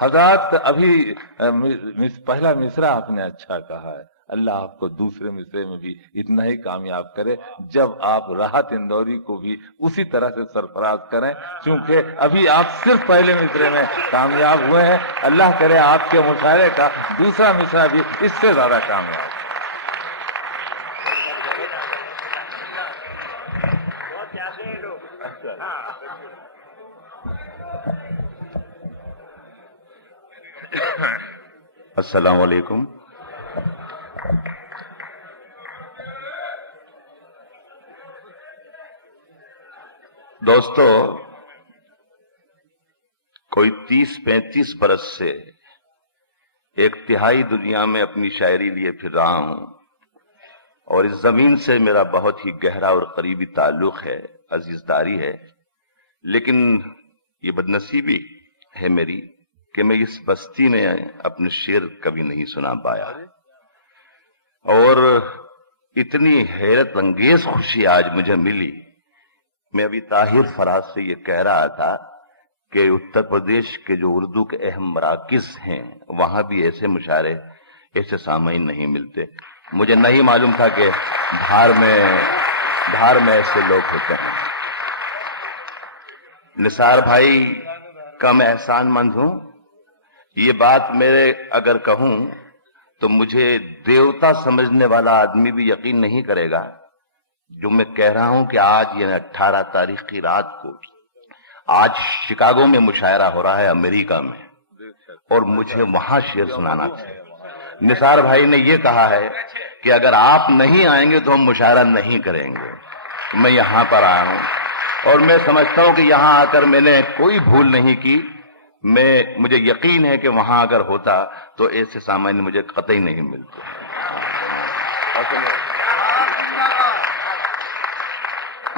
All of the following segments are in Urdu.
حضرات ابھی پہلا مصرع آپ نے اچھا کہا ہے، اللہ آپ کو دوسرے مصرے میں بھی اتنا ہی کامیاب کرے، جب آپ راحت اندوری کو بھی اسی طرح سے سرفراز کریں، چونکہ ابھی آپ صرف پہلے مصرے میں کامیاب ہوئے ہیں، اللہ کرے آپ کے مشاعرے کا دوسرا مصرع بھی اس سے زیادہ کامیاب۔ السلام علیکم۔ دوستو، کوئی 30-35 برس سے ایک تہائی دنیا میں اپنی شاعری لیے پھر رہا ہوں، اور اس زمین سے میرا بہت ہی گہرا اور قریبی تعلق ہے، عزیزداری ہے، لیکن یہ بدنصیبی ہے میری کہ میں اس بستی میں اپنے شعر کبھی نہیں سنا پایا، اور اتنی حیرت انگیز خوشی آج مجھے ملی۔ میں ابھی طاہر فراز سے یہ کہہ رہا تھا کہ اتر پردیش کے جو اردو کے اہم مراکز ہیں وہاں بھی ایسے مشاعرے، ایسے سامعین نہیں ملتے۔ مجھے نہیں معلوم تھا کہ دھار میں ایسے لوگ ہوتے ہیں۔ نثار بھائی کا میں احسان مند ہوں، یہ بات میرے اگر کہوں تو مجھے دیوتا سمجھنے والا آدمی بھی یقین نہیں کرے گا جو میں کہہ رہا ہوں کہ آج یعنی 18 تاریخ کی رات کو آج شکاگو میں مشاعرہ ہو رہا ہے، امریکہ میں، اور مجھے وہاں شعر سنانا تھا۔ نثار بھائی نے یہ کہا ہے کہ اگر آپ نہیں آئیں گے تو ہم مشاعرہ نہیں کریں گے۔ میں یہاں پر آیا ہوں اور میں سمجھتا ہوں کہ یہاں آ کر میں نے کوئی بھول نہیں کی۔ مجھے یقین ہے کہ وہاں اگر ہوتا تو ایسے سامعین مجھے قطعی نہیں ملتے۔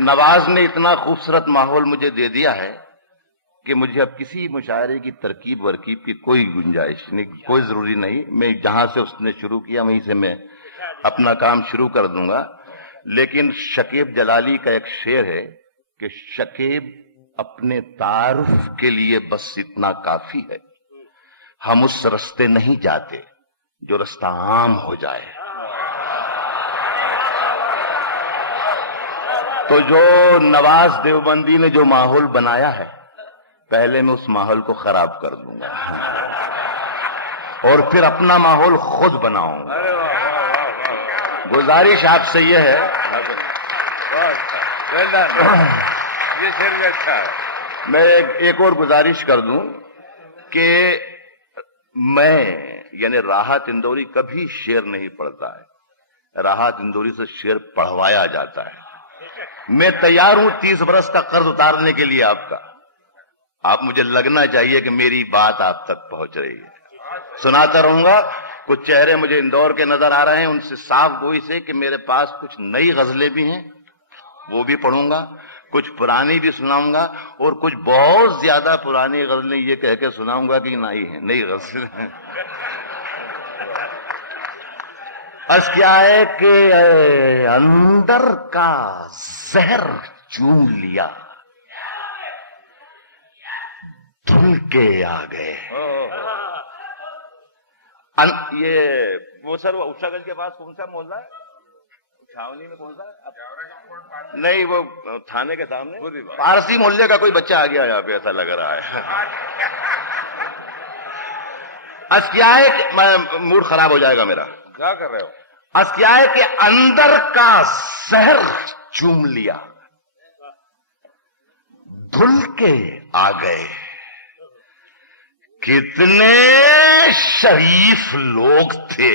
نواز نے اتنا خوبصورت ماحول مجھے دے دیا ہے کہ مجھے اب کسی مشاعرے کی ترکیب ورکیب کی کوئی گنجائش نہیں، کوئی ضروری نہیں۔ میں جہاں سے اس نے شروع کیا وہیں سے میں اپنا کام شروع کر دوں گا۔ لیکن شکیب جلالی کا ایک شعر ہے کہ شکیب اپنے تعارف کے لیے بس اتنا کافی ہے، ہم اس رستے نہیں جاتے جو رستہ عام ہو جائے۔ تو جو نواز دیوبندی نے جو ماحول بنایا ہے، پہلے میں اس ماحول کو خراب کر دوں گا اور پھر اپنا ماحول خود بناؤں گا۔ گزارش آپ سے یہ ہے، میں ایک اور گزارش کر دوں کہ میں یعنی راحت اندوری کبھی شعر نہیں پڑھتا ہے، راحت اندوری سے شعر پڑھوایا جاتا ہے۔ میں تیار ہوں 30 برس کا قرض اتارنے کے لیے آپ کا۔ آپ مجھے لگنا چاہیے کہ میری بات آپ تک پہنچ رہی ہے۔ سناتا رہوں گا۔ کچھ چہرے مجھے اندور کے نظر آ رہے ہیں، ان سے صاف گوئی سے کہ میرے پاس کچھ نئی غزلیں بھی ہیں، وہ بھی پڑھوں گا، کچھ پرانی بھی سناؤں گا، اور کچھ بہت زیادہ پرانی غزلیں یہ کہہ کے سناؤں گا کہ نئی ہیں، نئی غزلیں۔ عرض کیا ہے کہ اندر کا زہر چوم لیا، دھل کے آ گئے۔ یہ وہ سر اشا گنج کے پاس کون سا محلہ ہے؟ چھاونی میں کون سا ہے؟ نہیں، وہ تھانے کے سامنے پارسی محلے کا کوئی بچہ آ گیا یہاں پہ، ایسا لگ رہا ہے۔ عرض کیا ہے کہ موڈ خراب ہو جائے گا میرا۔ کیا کر رہے ہو؟ عرض کیا ہے کہ اندر کا زہر چوم لیا، دھل کے آ گئے۔ کتنے شریف لوگ تھے،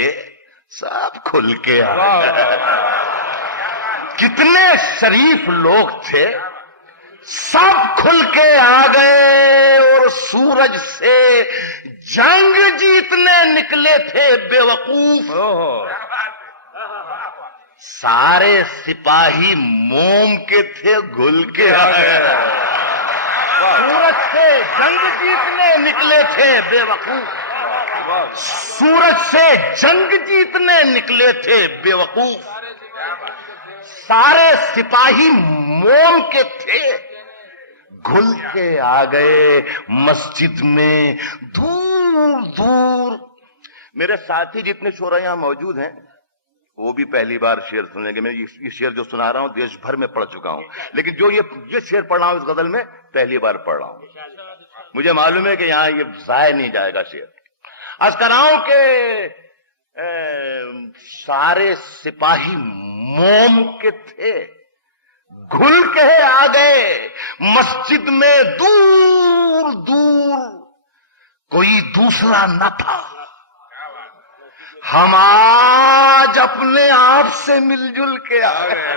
سب کھل کے آ گئے۔ کتنے شریف لوگ تھے، سب کھل کے آ گئے، اور سورج سے جنگ جیتنے نکلے تھے بے وقوف، سارے سپاہی موم کے تھے، گھل کے آ گئے۔ سورج سے جنگ جیتنے نکلے تھے بے وقوف، سورج سے جنگ جیتنے نکلے تھے بے وقوف، سارے سپاہی موم کے تھے، گھل کے آ گئے مسجد میں دور دور. میرے ساتھی جتنے شعراء یہاں موجود ہیں وہ بھی پہلی بار شعر سنیں گے. میں یہ شعر جو سنا رہا ہوں دیش بھر میں پڑھ چکا ہوں, لیکن جو یہ شعر پڑھ رہا ہوں اس غزل میں پہلی بار پڑھ رہا ہوں. مجھے معلوم ہے کہ یہاں یہ ضائع نہیں جائے گا شعر. عرض کر رہا ہوں کہ سارے سپاہی موم کے تھے, گھل کے آ گئے مسجد میں دور دور, کوئی دوسرا نہ تھا. ہم آج اپنے آپ سے مل جل کے آ گئے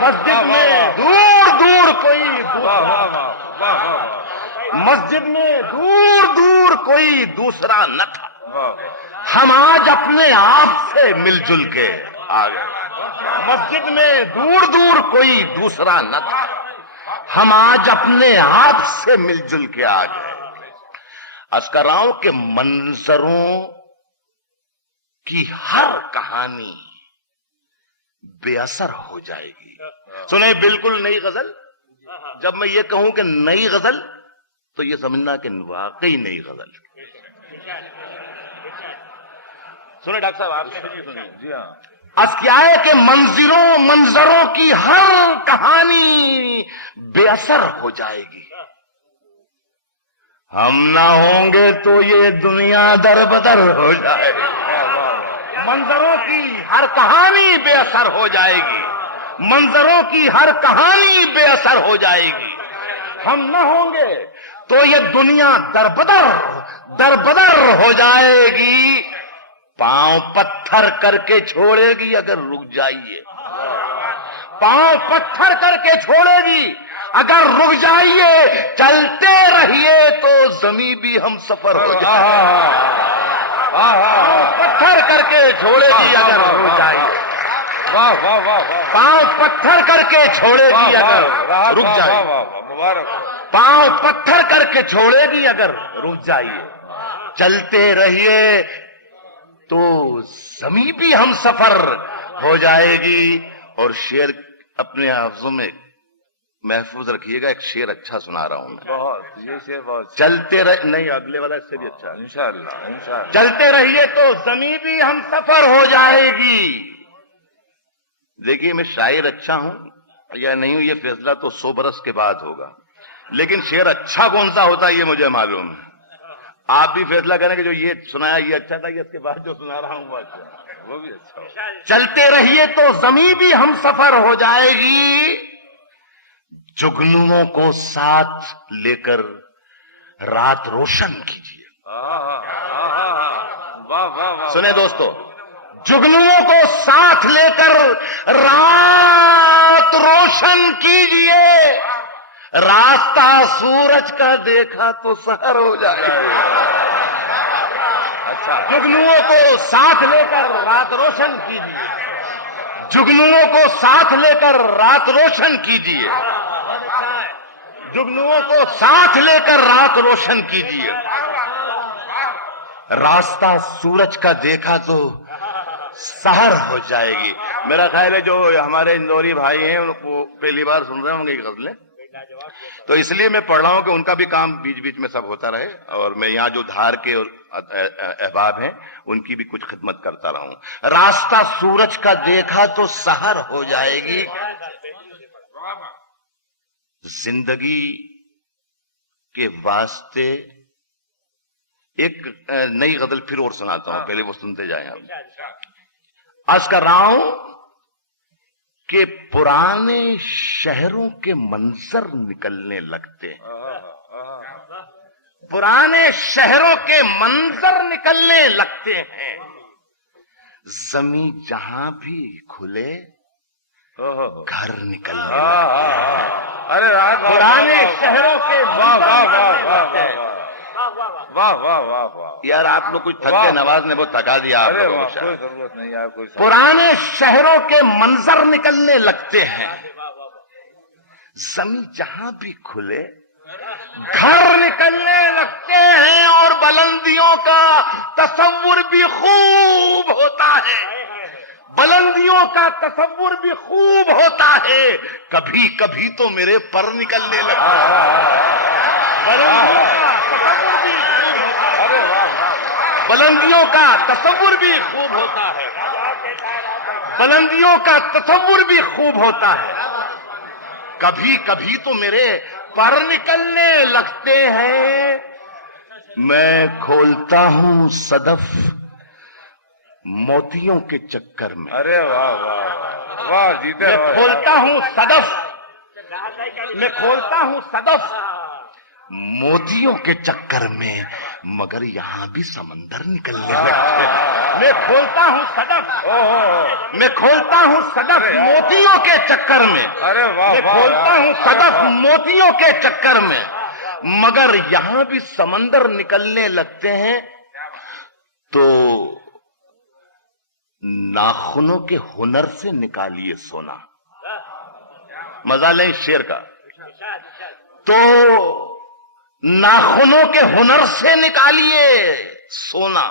مسجد میں دور دور, کوئی مسجد میں دور دور کوئی دوسرا نہ تھا. ہم آج اپنے آپ سے مل جل کے آ گئے مسجد میں دور دور کوئی دوسرا نہ تھا. ہم آج اپنے آپ سے مل جل کے آ گئے. عرض کر رہا ہوں کہ منظروں کی ہر کہانی بے اثر ہو جائے گی. سنیں بالکل نئی غزل. جب میں یہ کہوں کہ نئی غزل تو یہ سمجھنا کہ واقعی نئی غزل. سنیں ڈاکٹر صاحب آپ سنیں. جی ہاں. از کیا ہے کہ منظروں کی ہر کہانی بے اثر ہو جائے گی. ہم نہ ہوں گے تو یہ دنیا در بدر ہو جائے گی. منظروں کی ہر کہانی بے اثر ہو جائے گی. منظروں کی ہر کہانی بے اثر ہو جائے گی. ہم نہ ہوں گے تو یہ دنیا در بدر ہو جائے گی. پاؤں پتھر کر کے چھوڑے گی اگر رک جائیے. پاؤں پتھر کر کے چھوڑے گی اگر رک جائیے. چلتے رہیے تو زمین بھی ہم سفر ہو جائے. پتھر کر کے چھوڑے گی اگر رک جائیے. پاؤں پتھر کر کے چھوڑے گی اگر رک جائیے. پاؤں پتھر کر کے چھوڑے گی اگر رک جائیے. چلتے رہیے تو زمین بھی ہم سفر ہو جائے گی. اور شعر اپنے حافظوں میں محفوظ رکھیے گا. ایک شعر اچھا سنا رہا ہوں میں. بہت یہ شعر بہت. چلتے نہیں, اگلے والا اس سے بھی اچھا. انشاءاللہ. چلتے رہیے تو زمین بھی ہم سفر ہو جائے گی. دیکھیے میں شاعر اچھا ہوں یا نہیں ہوں یہ فیصلہ تو 100 برس کے بعد ہوگا, لیکن شعر اچھا کون سا ہوتا ہے یہ مجھے معلوم ہے. آپ بھی فیصلہ کریں کہ جو یہ سنایا یہ اچھا تھا, یہ اس کے بعد جو سنا رہا ہوں وہ اچھا, وہ بھی اچھا ہوگا. چلتے رہیے تو زمین بھی ہم سفر ہو جائے گی. جگنوؤں کو ساتھ لے کر رات روشن کیجیے. سنیں دوستو, جگنوؤں کو ساتھ لے کر رات روشن کیجیے. راستہ سورج کا دیکھا تو سحر ہو جائے. اچھا. جگنوؤں کو ساتھ لے کر رات روشن کیجیے. جگنوؤں کو ساتھ لے کر رات روشن کیجیے. جگنوؤں کو ساتھ لے کر رات روشن کیجیے. راستہ سورج کا دیکھا تو سحر ہو جائے گی. میرا خیال ہے جو ہمارے اندوری بھائی ہیں وہ پہلی بار سن رہے ہوں گے یہ غزلیں, تو اس لیے میں پڑھ رہا ہوں کہ ان کا بھی کام بیچ بیچ میں سب ہوتا رہے, اور میں یہاں جو دھار کے احباب ہیں ان کی بھی کچھ خدمت کرتا رہوں. راستہ سورج کا دیکھا تو سحر ہو جائے گی. زندگی کے واسطے ایک نئی غزل پھر اور سناتا ہوں, پہلے وہ سنتے جائیں آپ. عرض کر رہا ہوں کہ پرانے شہروں کے منظر نکلنے لگتے ہیں. پرانے شہروں کے منظر نکلنے لگتے ہیں. زمین جہاں بھی کھلے گھر نکلنے لگتے ہیں. ارے پرانے شہروں کے واہ واہ واہ واہ. یار آپ لوگ کچھ تھک کے نواز نے بہت تھکا دیا آپ لوگوں کو. کوئی ضرورت نہیں یار, کوئی پرانے شہروں کے منظر نکلنے لگتے ہیں. زمین جہاں بھی کھلے گھر نکلنے لگتے ہیں. اور بلندیوں کا تصور بھی خوب ہوتا ہے. بلندیوں بلندیوں کا تصور بھی خوب ہوتا ہے، کبھی کبھی تو میرے پر نکلنے لگتا بلندیوں کا تصور بھی خوب ہوتا ہے، بلندیوں کا تصور بھی خوب ہوتا ہے، کبھی کبھی تو میرے پر نکلنے لگتے ہیں، میں کھولتا ہوں صدف موتیوں کے چکر میں، ارے واہ واہ واہ جیتے میں رہو کھولتا ہوں صدف، میں کھولتا ہوں صدف موتیوں کے چکر میں، مگر یہاں بھی سمندر نکلنے لگتے ہیں، میں کھولتا ہوں صدف، میں کھولتا ہوں صدف موتیوں کے چکر میں، ارے واہ میں واہ کھولتا ہوں صدف موتیوں کے چکر میں، مگر یہاں بھی سمندر نکلنے لگتے ہیں، تو ناخنوں کے ہنر سے نکالیے سونا، مزہ لیں اس شعر کا، تو ناخنوں کے ہنر سے نکالیے سونا،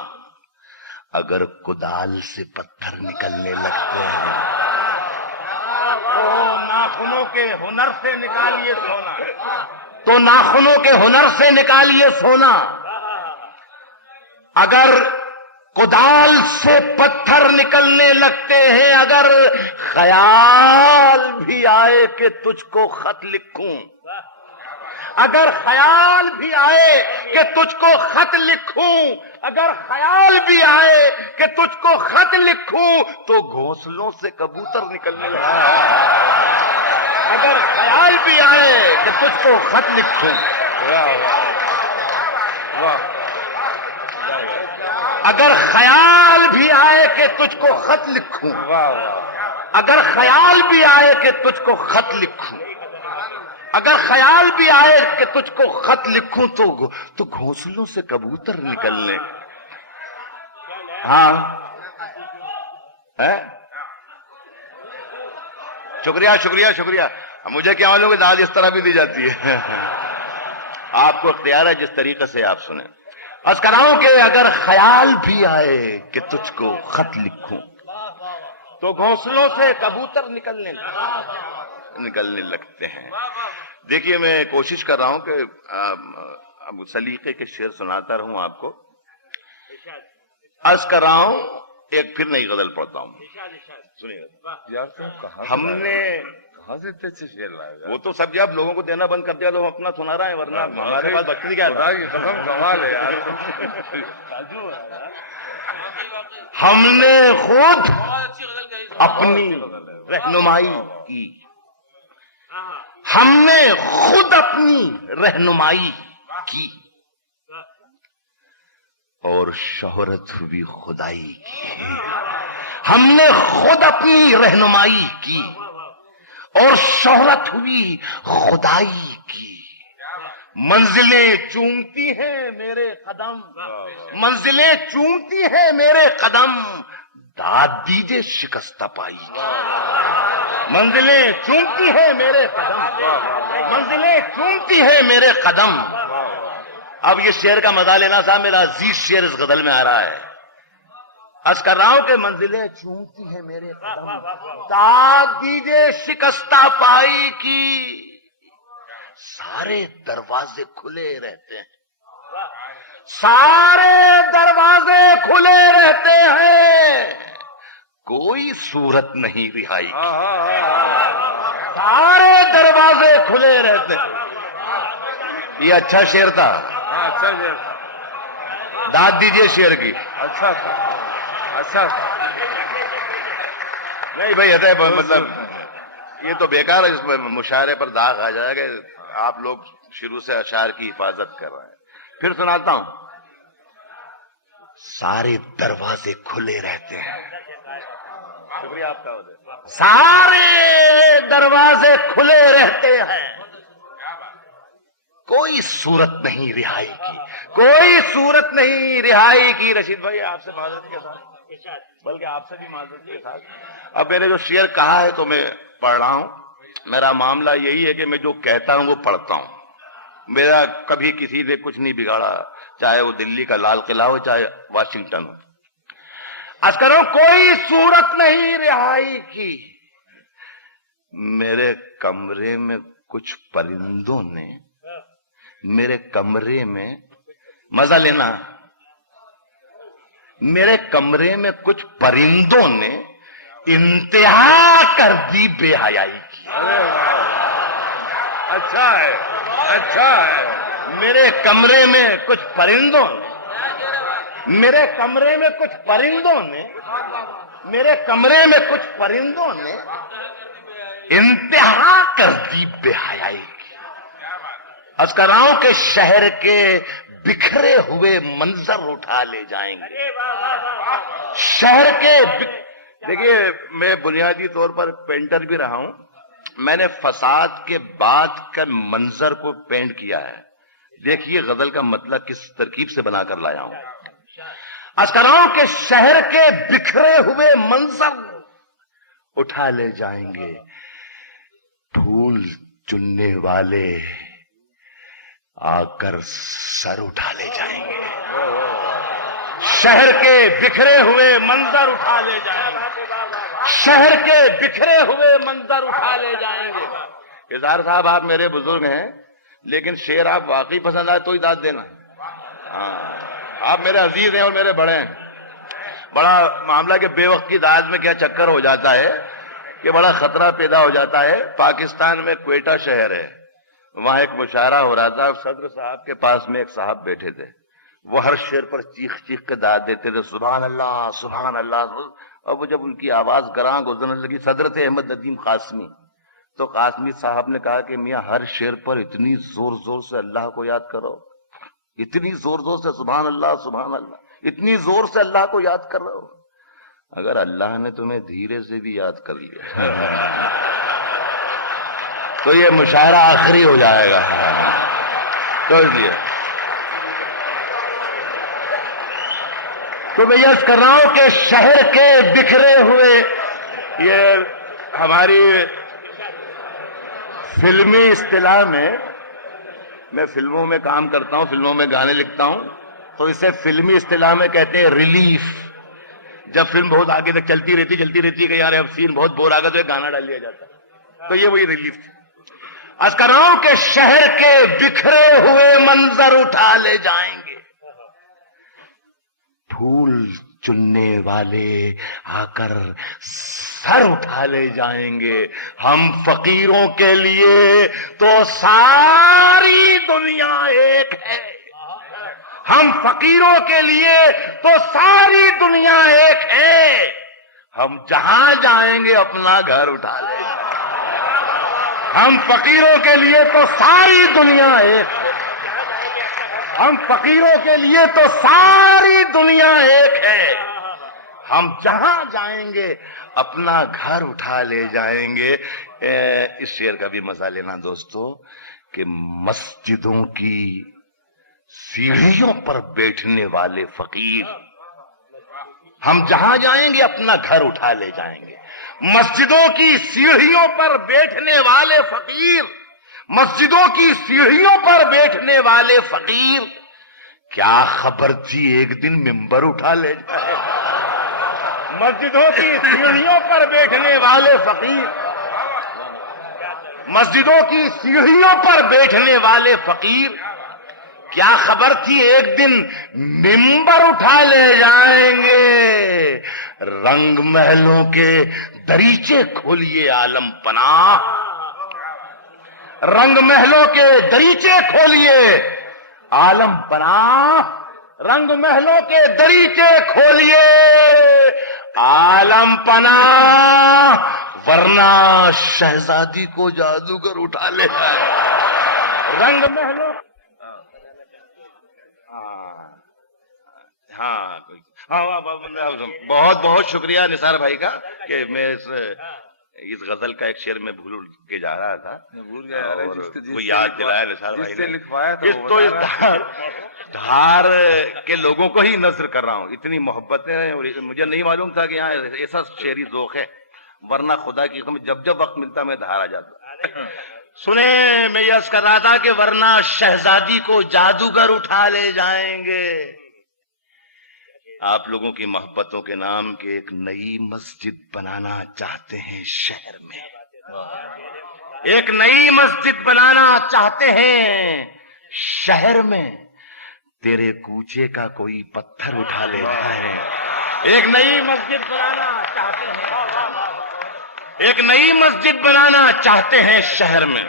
اگر کدال سے پتھر نکلنے لگتے ہیں تو ناخنوں کے ہنر سے نکالیے سونا، تو ناخنوں کے ہنر سے نکالیے سونا، اگر کدال سے پتھر نکلنے لگتے ہیں، اگر خیال بھی آئے کہ تجھ کو خط لکھوں، اگر خیال بھی آئے کہ تجھ کو خط لکھوں، اگر خیال بھی آئے کہ تجھ کو خط لکھوں، تو گھونسلوں سے کبوتر نکلنے لگتے ہیں، اگر خیال بھی آئے کہ تجھ کو خط لکھوں، اگر خیال بھی آئے کہ تجھ کو خط لکھوں، اگر خیال بھی آئے کہ تجھ کو خط لکھوں، اگر خیال بھی آئے کہ تجھ کو خط لکھوں، تو گھونسلوں سے کبوتر نکلنے، ہاں شکریہ شکریہ شکریہ، مجھے کیا معلوم کہ داد اس طرح بھی دی جاتی ہے، آپ کو اختیار ہے جس طریقے سے آپ سنیں، عرض کر رہا ہوں کہ اگر خیال بھی آئے کہ تجھ کو خط لکھوں، تو گھونسلوں سے کبوتر نکلنے لگتے ہیں۔ دیکھیے میں کوشش کر رہا ہوں کہ سلیقے کے شعر سناتا رہوں آپ کو، عرض کر رہا ہوں ایک پھر نئی غزل پڑھتا ہوں، سنیے یار صاحب کہاں ہم نے کہاں سے اتنے اچھے شعر لائے گا؟ وہ تو سب جب لوگوں کو دینا بند کر دیا تو ہم اپنا سنا رہے ہیں، ورنہ ہمارے پاس بچی کیا خدا کی قسم کمال ہے یار، ہم نے خود اپنی رہنمائی کی، ہم نے خود اپنی رہنمائی کی، اور شہرت ہوئی خدائی کی، ہم نے خود اپنی رہنمائی کی اور شہرت ہوئی خدائی کی، منزلیں چومتی ہیں میرے قدم، منزلیں چومتی ہیں میرے قدم، داد دیجئے شکستہ پائی کی، منزلیں چومتی ہیں میرے قدم، منزلیں چومتی ہیں میرے قدم۔ اب یہ شعر کا مزہ لینا صاحب، میرا عزیز شعر اس غزل میں آ رہا ہے، عرض کر رہا ہوں کہ منزلیں چومتی ہیں میرے قدم، داد دیجئے شکستہ پائی کی، سارے دروازے کھلے رہتے ہیں، سارے دروازے کھلے رہتے ہیں، کوئی صورت نہیں رہائی کی، سارے دروازے کھلے رہتے ہیں۔ یہ اچھا شعر تھا، اچھا شعر، داد دیجئے شعر کی، اچھا تھا، اچھا تھا، نہیں بھائی مطلب یہ تو بیکار ہے، اس میں مشاعرے پر داغ آ جائے گا، آپ لوگ شروع سے اشعار کی حفاظت کر رہے ہیں۔ پھر سناتا ہوں، سارے دروازے کھلے رہتے ہیں، شکریہ آپ کا، سارے دروازے کھلے رہتے ہیں، کوئی صورت نہیں رہائی کی، کوئی صورت نہیں رہائی کی۔ رشید بھائی آپ سے معذرت کے ساتھ، بلکہ آپ سے بھی معذرت کے ساتھ، اب میں نے جو شعر کہا ہے تو میں پڑھ رہا ہوں، میرا معاملہ یہی ہے کہ میں جو کہتا ہوں وہ پڑھتا ہوں، میرا کبھی کسی نے کچھ نہیں بگاڑا، چاہے وہ دلی کا لال قلعہ ہو چاہے واشنگٹن ہو۔ عرض کرو کوئی صورت نہیں رہائی کی. میرے کمرے میں کچھ پرندوں نے، میرے کمرے میں مزہ لینا، میرے کمرے میں کچھ پرندوں نے انتہا کر دی بے حیائی کی. اچھا ہے، اچھا ہے. میرے کمرے میں کچھ پرندوں نے، میرے کمرے میں کچھ پرندوں نے، میرے کمرے میں کچھ پرندوں نے انتہا کر دی بے حیائی کی. عرض کر رہا ہوں کہ شہر کے بکھرے ہوئے منظر اٹھا لے جائیں گے. شہر کے دیکھیے، میں بنیادی طور پر پینٹر بھی رہا ہوں. میں نے فساد کے بعد کا منظر کو پینٹ کیا ہے. دیکھیے غزل کا مطلب کس ترکیب سے بنا کر لایا ہوں. عرض کر رہا ہوں کہ شہر کے بکھرے ہوئے منظر اٹھا لے جائیں گے. پھول چننے والے آ کر سر اٹھا لے جائیں گے. شہر کے بکھرے ہوئے منظر اٹھا لے جائیں گے. شہر کے بکھرے ہوئے منظر اٹھا لے جائیں گے. اظہار صاحب آپ میرے بزرگ ہیں، لیکن شعر آپ واقعی پسند آئے تو ہی داد دینا. ہاں، آپ میرے عزیز ہیں اور میرے بڑے ہیں. بڑا معاملہ کہ بے وقت کی داد میں کیا چکر ہو جاتا ہے کہ بڑا خطرہ پیدا ہو جاتا ہے. پاکستان میں کوئٹہ شہر ہے، وہاں ایک مشاعرہ ہو رہا تھا. صدر صاحب کے پاس میں ایک صاحب بیٹھے تھے، وہ ہر شعر پر چیخ چیخ کے داد دیتے تھے، سبحان اللہ سبحان اللہ. اور وہ جب ان کی آواز گراں گزرنے لگی، صدر تھے احمد ندیم قاسمی، تو قاسمی صاحب نے کہا کہ میاں ہر شعر پر اتنی زور زور سے اللہ کو یاد کرو، اتنی زور زور سے سبحان اللہ سبحان اللہ، اتنی زور سے اللہ کو یاد کر رہے ہو. اگر اللہ نے تمہیں دھیرے سے بھی یاد کر لیا تو یہ مشاعرہ آخری ہو جائے گا. تو اس لیے تو میں یہ کر رہا ہوں کہ شہر کے بکھرے ہوئے، یہ ہماری فلمی اصطلاح میں فلموں میں کام کرتا ہوں، فلموں میں گانے لکھتا ہوں، تو اسے فلمی اصطلاح میں کہتے ہیں ریلیف. جب فلم بہت آگے تک چلتی رہتی کہ یار اب سین بہت بور آ گیا تو ایک گانا ڈال لیا جاتا، تو یہ وہی ریلیف تھی. عرض کر رہا ہوں کہ شہر کے بکھرے ہوئے منظر اٹھا لے جائیں گے. پھول چننے والے آ کر سر اٹھا لے جائیں گے. ہم فقیروں کے لیے تو ساری دنیا ایک ہے. ہم فقیروں کے لیے تو ساری دنیا ایک ہے. ہم جہاں جائیں گے اپنا گھر اٹھا لے جائیں گے. ہم فقیروں کے لیے تو ساری دنیا ایک ہے. ہم فقیروں کے لیے تو ساری دنیا ایک ہے. ہم جہاں جائیں گے اپنا گھر اٹھا لے جائیں گے. اس شعر کا بھی مزہ لینا دوستو کہ مسجدوں کی سیڑھیوں پر بیٹھنے والے فقیر، ہم جہاں جائیں گے اپنا گھر اٹھا لے جائیں گے. مسجدوں کی سیڑھیوں پر بیٹھنے والے فقیر، مسجدوں کی سیڑھیوں پر بیٹھنے والے فقیر، کیا خبر تھی ایک دن ممبر اٹھا لے جائے. مسجدوں کی سیڑھیوں پر بیٹھنے والے فقیر، مسجدوں کی سیڑھیوں پر بیٹھنے والے فقیر، کیا خبر تھی ایک دن ممبر اٹھا لے جائیں گے. رنگ محلوں کے دریچے کھولیے عالم پناہ، رنگ محلوں کے دریچے کھولیے عالم پناہ، رنگ محلوں کے دریچے کھولیے عالم پناہ، ورنہ شہزادی کو جادوگر اٹھا لے جائے. رنگ محلوں بہت بہت شکریہ نثار بھائی کا کہ میں اس غزل کا ایک شعر میں بھول کے جا رہا تھا، وہ یاد دلایا نثار بھائی نے. لکھوایا تو دھار کے لوگوں کو ہی نظر کر رہا ہوں. اتنی محبت ہے، مجھے نہیں معلوم تھا کہ یہاں ایسا شعری ذوق ہے، ورنہ خدا کی قسم جب وقت ملتا میں دھار آ جاتا. سنیں میں یہ کر رہا تھا کہ ورنہ شہزادی کو جادوگر اٹھا لے جائیں گے. آپ لوگوں کی محبتوں کے نام کے ایک نئی مسجد بنانا چاہتے ہیں شہر میں، ایک نئی مسجد بنانا چاہتے ہیں شہر میں، تیرے کوچے کا کوئی پتھر اٹھا لیتا ہے۔ ایک نئی مسجد بنانا چاہتے ہیں، ایک نئی مسجد بنانا چاہتے ہیں شہر میں،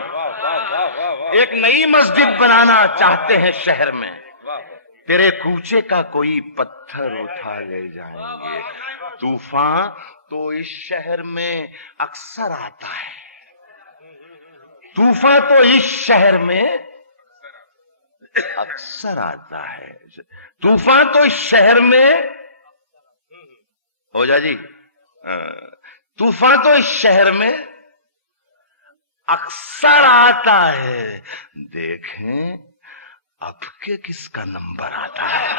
ایک نئی مسجد بنانا چاہتے ہیں شہر میں، تیرے کوچے کا کوئی پتھر اٹھا لے جائیں گے۔ طوفان تو اس شہر میں اکثر آتا ہے، طوفان تو اس شہر میں اکثر آتا ہے، طوفان تو اس شہر میں ہو جا جی، طوفان تو اس شہر میں اکثر آتا ہے، دیکھیں اب کے کس کا نمبر آتا ہے۔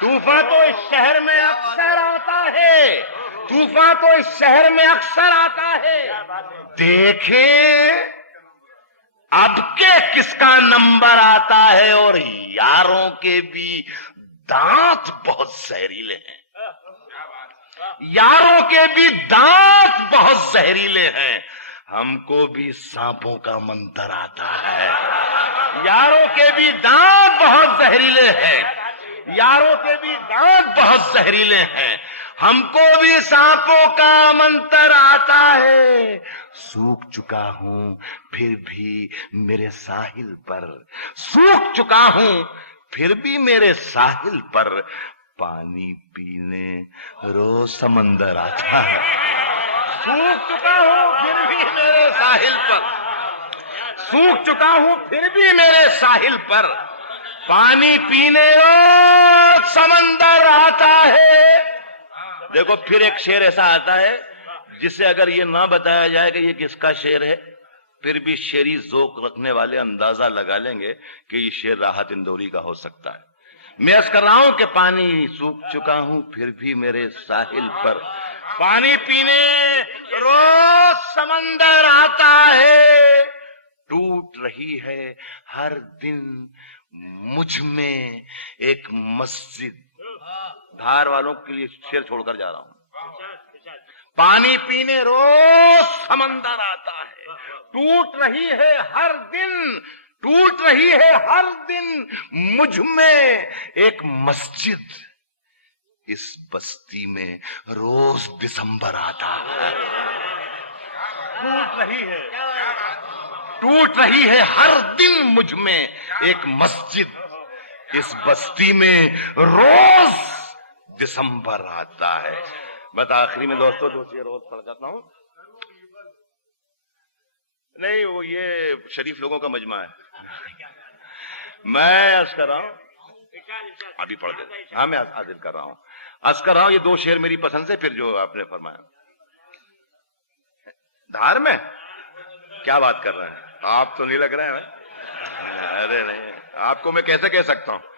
طوفان تو اس شہر میں اکثر آتا ہے، طوفان تو اس شہر میں اکثر آتا ہے، دیکھیں اب کے کس کا نمبر آتا ہے۔ اور یاروں کے بھی دانت بہت زہریلے ہیں، یاروں کے بھی دانت بہت زہریلے ہیں، ہم کو بھی سانپوں کا منتر آتا ہے۔ یاروں کے بھی دانت بہت زہریلے ہیں، یاروں کے بھی دانت بہت زہریلے ہیں، ہم کو بھی سانپوں کا منتر آتا ہے۔ سوکھ چکا ہوں پھر بھی میرے ساحل پر، سوکھ چکا ہوں پھر بھی میرے ساحل پر، پانی پینے روز سمندر آتا ہے۔ سوکھ چکا ہوں پھر بھی میرے ساحل پر، سوکھ چکا ہوں پھر بھی میرے ساحل پر، پانی پینے روز سمندر آتا ہے۔ دیکھو پھر ایک شعر ایسا آتا ہے جسے اگر یہ نہ بتایا جائے کہ یہ کس کا شعر ہے، پھر بھی شعری ذوق رکھنے والے اندازہ لگا لیں گے کہ یہ شعر راحت اندوری کا ہو سکتا ہے۔ میں عرض کر رہا ہوں کہ پانی سوکھ چکا ہوں پھر بھی میرے ساحل پر، پانی پینے روز سمندر آتا ہے، ٹوٹ رہی ہے ہر دن مجھ میں ایک مسجد۔ دھار والوں کے لیے شعر چھوڑ کر جا رہا ہوں۔ پانی پینے روز سمندر آتا ہے، ٹوٹ رہی ہے ہر دن، ٹوٹ رہی ہے ہر دن مجھ میں ایک مسجد، اس بستی میں روز دسمبر آتا ہے۔ ٹوٹ رہی ہے، ٹوٹ رہی ہے ہر دن مجھ میں ایک مسجد، اس بستی میں روز دسمبر آتا ہے۔ بس آخری میں دوستوں دو چیز روز پڑھ جاتا ہوں، نہیں وہ یہ شریف لوگوں کا مجمع ہے، میں عرض کر رہا ہوں ابھی پڑھ دیں، ہاں میں حاضر کر رہا ہوں، عرض کر رہا ہوں یہ دو شعر میری پسند سے، پھر جو آپ نے فرمایا۔ دھار میں کیا بات کر رہے ہیں آپ، تو نہیں لگ رہے ہیں؟ ارے نہیں، آپ کو میں کیسے کہہ سکتا ہوں؟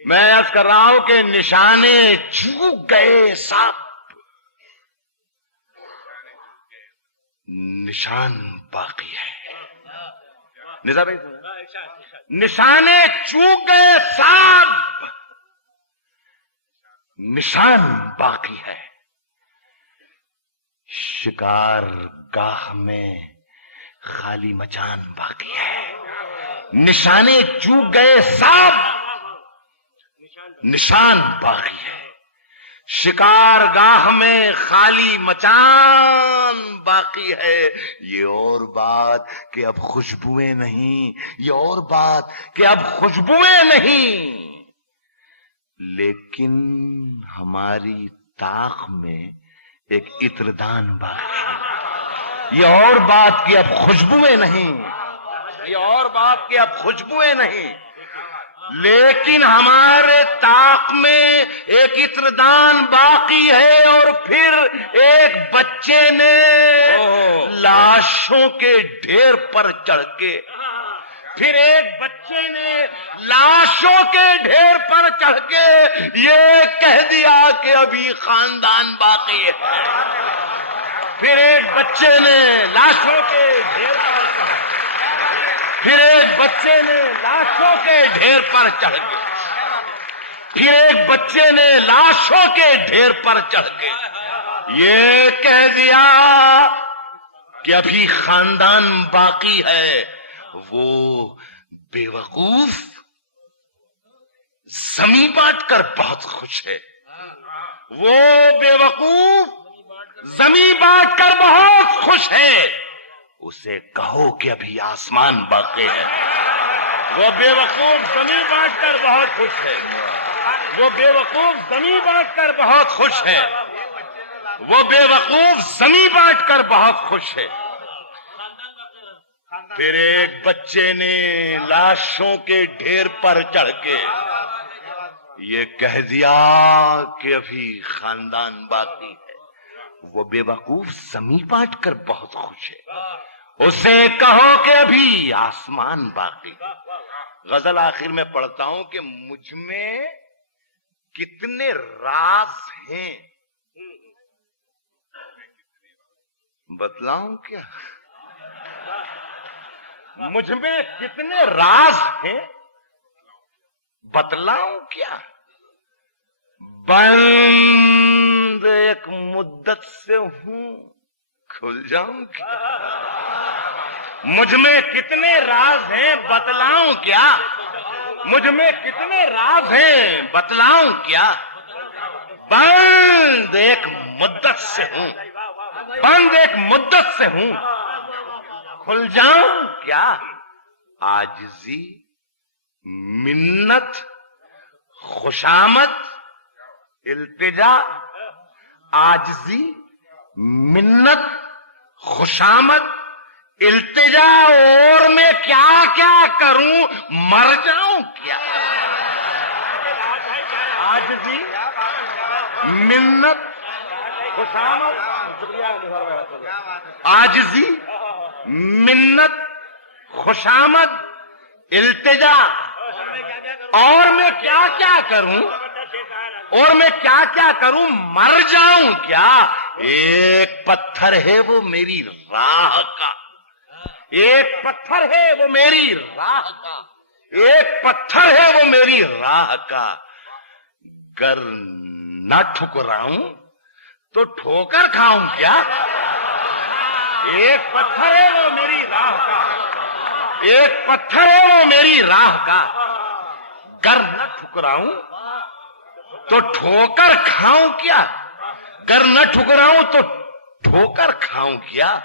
میں عرض کر رہا ہوں کہ نشانے چوک گئے سب، نشان باقی ہے۔ نظام بھائی نشانے چوک گئے سب، نشان باقی ہے، شکار گاہ میں خالی مچان باقی ہے۔ نشانے چوک گئے سب، نشان باقی ہے، شکار گاہ میں خالی مچان باقی ہے۔ یہ اور بات کہ اب خوشبوئیں نہیں، یہ اور بات کہ اب خوشبوئیں نہیں، لیکن ہماری طاق میں ایک عطردان باقی ہے۔ یہ اور بات کہ اب خوشبوئیں نہیں، یہ اور بات کہ اب خوشبوئیں نہیں، لیکن ہمارے طاق میں ایک عطردان باقی ہے۔ اور پھر ایک بچے نے لاشوں کے ڈھیر پر چڑھ کے، پھر ایک بچے نے لاشوں کے ڈھیر پر چڑھ کے یہ کہہ دیا کہ ابھی خاندان باقی ہے۔ پھر ایک بچے نے لاشوں کے ڈھیر پر، پھر ایک بچے نے لاشوں کے ڈھیر پر چڑھ کے پھر ایک بچے نے لاشوں کے ڈھیر پر چڑھ کے یہ کہہ دیا کہ ابھی خاندان باقی ہے. وہ بے وقوف زمین بانٹ کر بہت خوش ہے. وہ بے وقوف زمین بانٹ کر بہت خوش ہے. اسے کہو کہ ابھی آسمان باقی ہے. وہ بے وقوف زمین بانٹ کر بہت خوش ہے. وہ بے وقوف زمین بانٹ کر بہت خوش ہے. وہ بے وقوف زمین بانٹ کر بہت خوش ہے. پھر ایک بچے نے لاشوں کے ڈھیر پر چڑھ کے یہ کہہ دیا کہ ابھی خاندان باقی ہے. وہ بے وقوف زمین بانٹ کر بہت خوش ہے. اسے کہو کہ ابھی آسمان باقی. غزل آخر میں پڑھتا ہوں کہ مجھ میں کتنے راز ہیں بتلاؤں کیا؟ مجھ میں کتنے راز ہیں بتلاؤں کیا؟ بند ایک مدت سے ہوں کھل جاؤں کیا؟ مجھ میں کتنے راز ہیں بتلاؤں کیا؟ مجھ میں کتنے راز ہیں بتلاؤں کیا؟ بند ایک مدت سے ہوں، بند ایک مدت سے ہوں کھل جاؤں کیا؟ عاجزی، منت، خوشامد، التجا، عاجزی، منت، خوشامد، التجا، اور میں کیا کیا کروں مر جاؤں کیا؟ عاجزی، منت، خوشامد، عاجزی، منت، خوشامد، التجا، اور میں کیا کیا کروں، اور میں کیا کیا کروں مر جاؤں کیا؟ ایک پتھر ہے وہ میری راہ کا، ایک پتھر ہے وہ میری راہ کا، ایک پتھر ہے وہ میری راہ کا. گر نہ ٹھکراؤں تو ٹھوکر کھاؤں کیا؟ ایک پتھر ہے وہ میری راہ کا، ایک پتھر ہے وہ میری راہ کا. گر نہ ٹھکراؤں تو ٹھوکر کھاؤں کیا؟ گر نہ ٹھکراؤں تو ٹھوکر کھاؤں کیا؟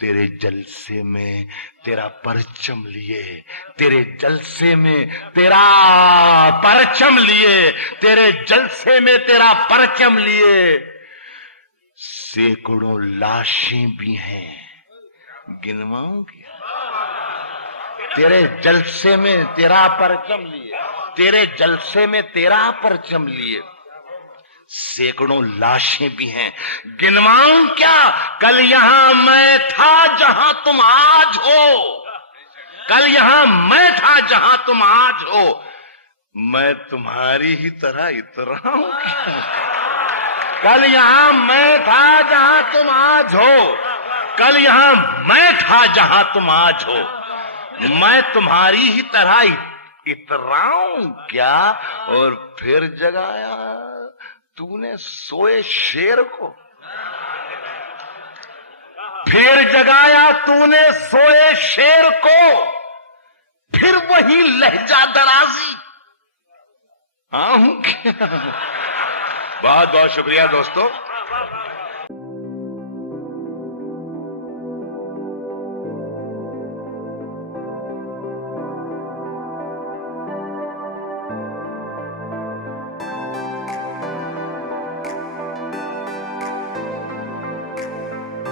تیرے جلسے میں تیرا پرچم لیے، تیرے جلسے میں تیرا پرچم لیے، تیرے جلسے میں تیرا پرچم لیے سینکڑوں لاشیں بھی ہیں گنواؤں کیا؟ تیرے جلسے میں تیرا پرچم لیے، تیرے جلسے میں تیرا پرچم لیے سینکڑوں لاشیں بھی ہیں گنواؤں کیا؟ کل یہاں میں تھا جہاں تم آج ہو، کل یہاں میں تھا جہاں تم آج ہو، میں تمہاری ہی طرح اتراؤں کیا؟ کل یہاں میں تھا جہاں تم آج ہو، کل یہاں میں تھا جہاں تم آج ہو، میں تمہاری ہی طرح اتراؤں کیا؟ اور پھر جگایا تو نے سوئے شیر کو، پھر جگایا تو نے سوئے شیر کو، پھر وہی لہجہ درازی آؤں کیا؟ بہت بہت شکریہ دوستو.